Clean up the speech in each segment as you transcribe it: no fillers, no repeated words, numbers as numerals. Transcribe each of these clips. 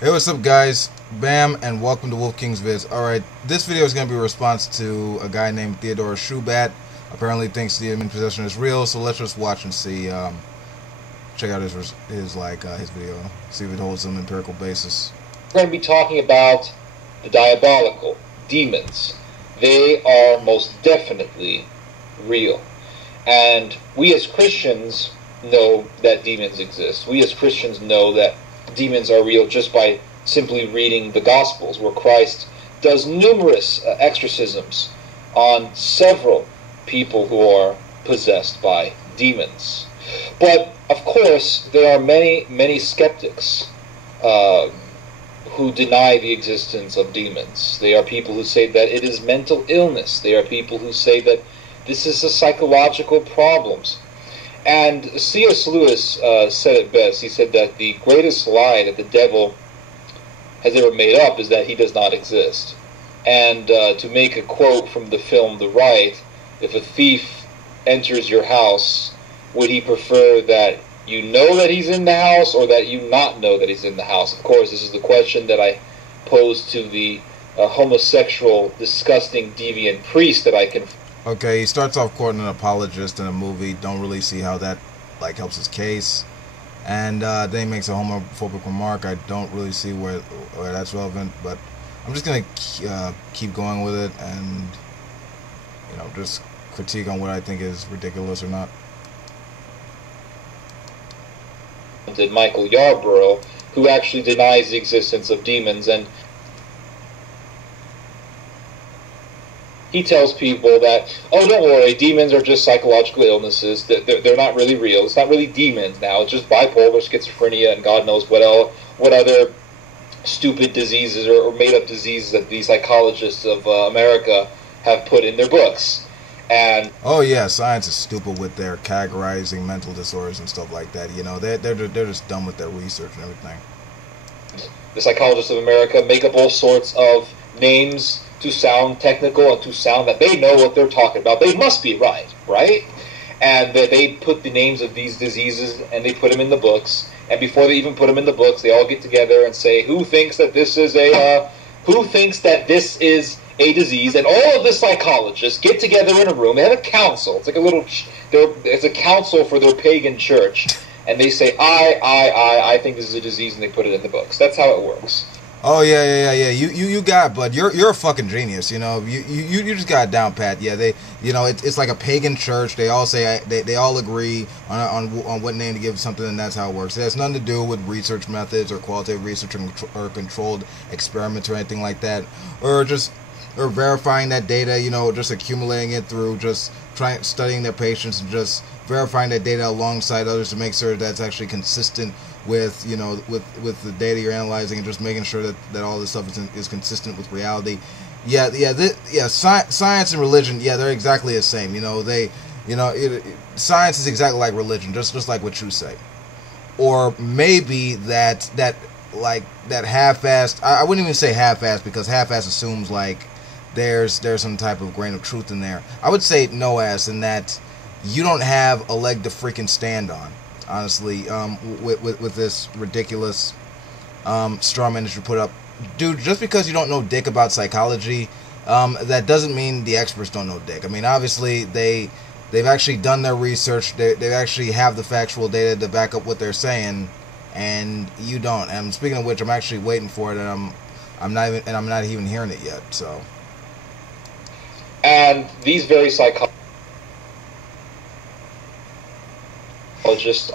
Hey, what's up, guys? Bam, and welcome to Wolf King's Viz. Alright, this video is going to be a response to a guy named Theodore Shubat. Apparently thinks demon possession is real, so let's just watch and see, check out his video, see if it holds some empirical basis. We're going to be talking about the diabolical, demons. They are most definitely real. And we as Christians know that demons exist. We as Christians know that demons are real just by simply reading the Gospels, where Christ does numerous exorcisms on several people who are possessed by demons. But, of course, there are many skeptics who deny the existence of demons. They are people who say that it is mental illness. They are people who say that this is a psychological problems. And C.S. Lewis said it best. He said that the greatest lie that the devil has ever made up is that he does not exist. And to make a quote from the film The Rite, if a thief enters your house, would he prefer that you know that he's in the house or that you not know that he's in the house? Of course, this is the question that I posed to the homosexual, disgusting, deviant priest that I can... Okay, he starts off quoting an apologist in a movie. Don't really see how that helps his case. And then he makes a homophobic remark. I don't really see where that's relevant, but I'm just gonna keep going with it and just critique on what I think is ridiculous or not. Michael Yarborough, who actually denies the existence of demons, and he tells people that, oh, don't worry, demons are just psychological illnesses. They're not really real. It's not really demons now. It's just bipolar, schizophrenia, and God knows what other stupid diseases or made-up diseases that the psychologists of America have put in their books. And oh yeah, science is stupid with their categorizing mental disorders and stuff like that. You know, they're just dumb with their research and everything. The psychologists of America make up all sorts of names to sound technical and to sound that they know what they're talking about. They must be right? And they put the names of these diseases and they put them in the books. And before they even put them in the books, they all get together and say, who thinks that this is a disease? And all of the psychologists get together in a room. They have a council. It's like it's a council for their pagan church. And they say, I think this is a disease, and they put it in the books. That's how it works. Oh yeah. You got, but you're a fucking genius. You know, you just got it down pat. Yeah, it's like a pagan church. They all say they all agree on what name to give something, and that's how it works. It has nothing to do with research methods or qualitative research or controlled experiments or anything like that, or verifying that data. Just accumulating it through just studying their patients and just verifying that data alongside others to make sure that's actually consistent with the data you're analyzing, and just making sure that all this stuff is consistent with reality. Science and religion, they're exactly the same. Science is exactly like religion, just like what you say. Or maybe that half-assed, I wouldn't even say half-assed, because half-assed assumes like there's some type of grain of truth in there. I would say no-ass, in that you don't have a leg to freaking stand on. Honestly, with this ridiculous straw man that you put up, dude. Just because you don't know dick about psychology, that doesn't mean the experts don't know dick. I mean, obviously they've actually done their research. They actually have the factual data to back up what they're saying, and you don't. And speaking of which, I'm actually waiting for it, and I'm not even hearing it yet. So, and these very psychologists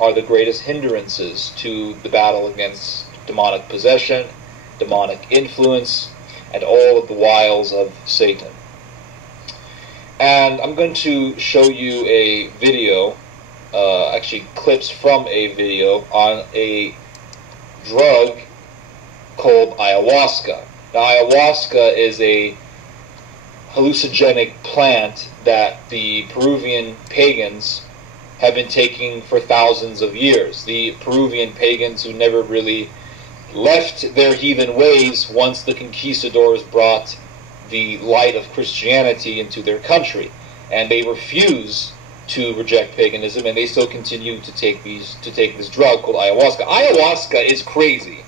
are the greatest hindrances to the battle against demonic possession, demonic influence, and all of the wiles of Satan. And I'm going to show you a video, actually clips from a video on a drug called ayahuasca. Now, ayahuasca is a hallucinogenic plant that the Peruvian pagans have been taking for thousands of years. The Peruvian pagans who never really left their heathen ways once the conquistadors brought the light of Christianity into their country. And they refuse to reject paganism, and they still continue to take this drug called ayahuasca. Ayahuasca is crazy.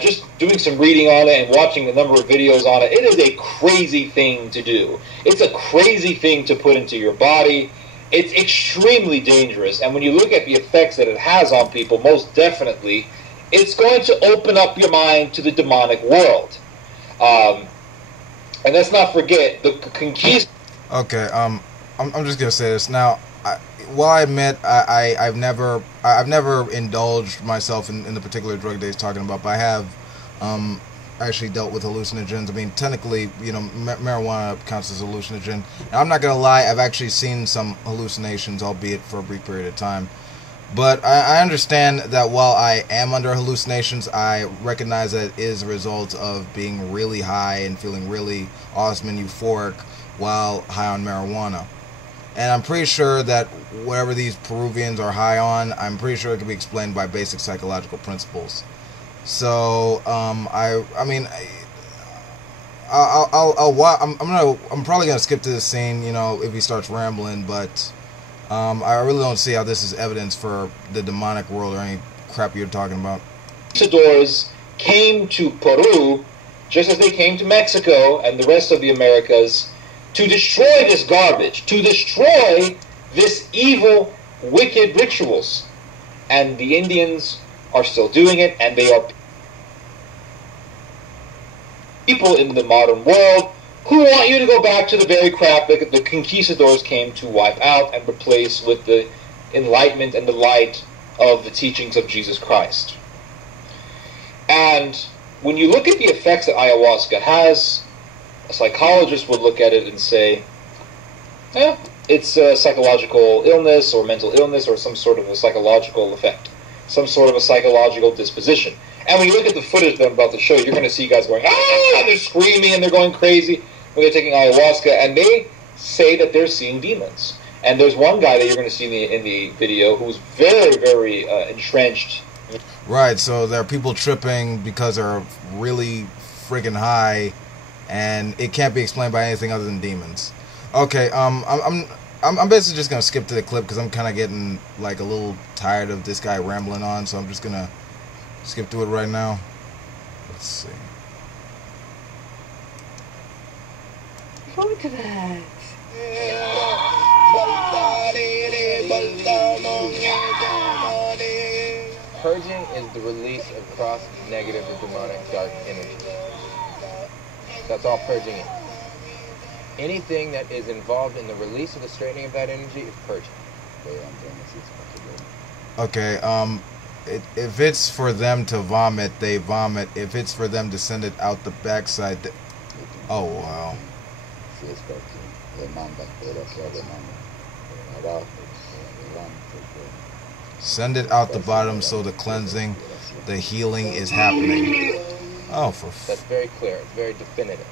just doing some reading on it and watching a number of videos on it, it is a crazy thing to do. It's a crazy thing to put into your body. It's extremely dangerous. And when you look at the effects that it has on people, most definitely, it's going to open up your mind to the demonic world. And let's not forget the conquist. Okay, I'm just gonna say this now. While I admit I've never indulged myself in the particular drug that he's talking about, but I have actually dealt with hallucinogens. I mean, technically, you know, marijuana counts as a hallucinogen. And I'm not gonna lie, I've actually seen some hallucinations, albeit for a brief period of time. But I understand that while I am under hallucinations, I recognize that it is a result of being really high and feeling really awesome and euphoric while high on marijuana. And I'm pretty sure that whatever these Peruvians are high on, I'm pretty sure it can be explained by basic psychological principles. So, I'm probably gonna skip to this scene, you know, if he starts rambling, but I really don't see how this is evidence for the demonic world or any crap you're talking about. Conquistadors came to Peru just as they came to Mexico and the rest of the Americas to destroy this garbage, to destroy this evil, wicked rituals. And the Indians are still doing it, and they are people in the modern world who want you to go back to the very crap that the conquistadors came to wipe out and replace with the enlightenment and the light of the teachings of Jesus Christ. And when you look at the effects that ayahuasca has, a psychologist would look at it and say, it's a psychological illness or mental illness or some sort of a psychological effect, some sort of a psychological disposition. And when you look at the footage that I'm about to show you, you're going to see guys going, ah, and they're screaming and they're going crazy when they're taking ayahuasca, and they say that they're seeing demons. And there's one guy that you're going to see in the video who's very, very entrenched. Right, so there are people tripping because they're really freaking high, and it can't be explained by anything other than demons. Okay, I'm basically just gonna skip to the clip because I'm kind of getting like a little tired of this guy rambling on, so I'm just gonna skip to it right now. Let's see. Look at that. Purging is the release of cross-negative or demonic dark energy. That's all purging is. Anything that is involved in the release of the straightening of that energy is purging. Okay, if it's for them to vomit, they vomit. If it's for them to send it out the backside, oh wow. Send it out the bottom so the cleansing, the healing is happening. Oh, that's very clear. It's very definitive.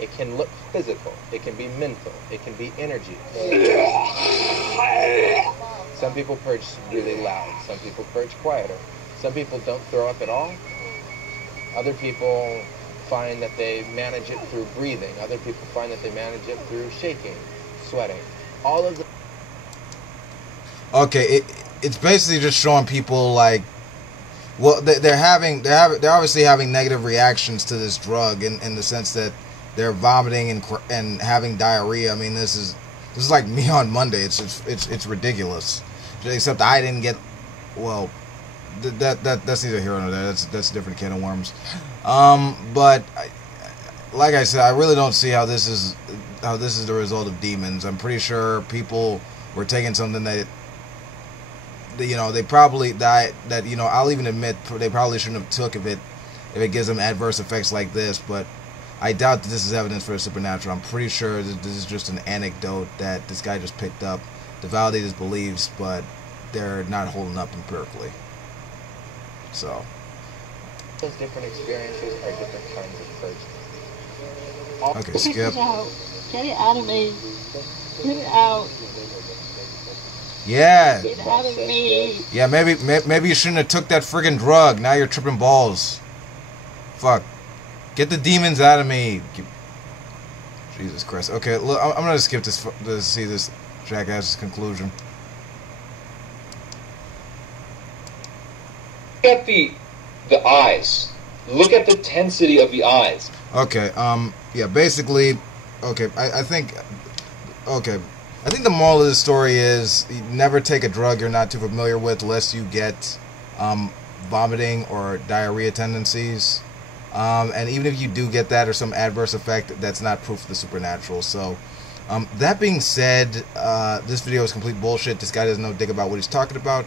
It can look physical. It can be mental. It can be energy. Some people purge really loud. Some people purge quieter. Some people don't throw up at all. Other people find that they manage it through breathing. Other people find that they manage it through shaking, sweating. All of the... Okay, it's basically just showing people like, well, they're obviously having negative reactions to this drug in the sense that they're vomiting and having diarrhea. I mean, this is like me on Monday. It's ridiculous. Except I didn't get, well, that's neither here nor there. That's a different can of worms. But like I said, I really don't see how this is the result of demons. I'm pretty sure people were taking something that, you know, they probably that you know, I'll even admit they probably shouldn't have took if it gives them adverse effects like this. But I doubt that this is evidence for the supernatural. I'm pretty sure that this is just an anecdote that this guy just picked up to validate his beliefs, but they're not holding up empirically. So those different experiences are different kinds of purging. Okay, skip. Get it out of me. Get it out. Yeah. Get out of me. Yeah, maybe you shouldn't have took that friggin' drug. Now you're tripping balls. Fuck. Get the demons out of me. Jesus Christ. Okay, look, I'm gonna skip this to see this jackass's conclusion. Get the eyes Look at the tensity of the eyes. Okay. Yeah. Basically, okay. I think. Okay. I think the moral of the story is never take a drug you're not too familiar with, lest you get vomiting or diarrhea tendencies. And even if you do get that or some adverse effect, that's not proof of the supernatural. So, that being said, this video is complete bullshit. This guy doesn't know dick about what he's talking about.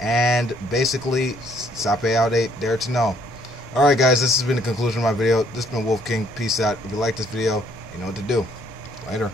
And basically, sape aude, dare to know. Alright guys, this has been the conclusion of my video. This has been Wolf King. Peace out. If you like this video, you know what to do. Later.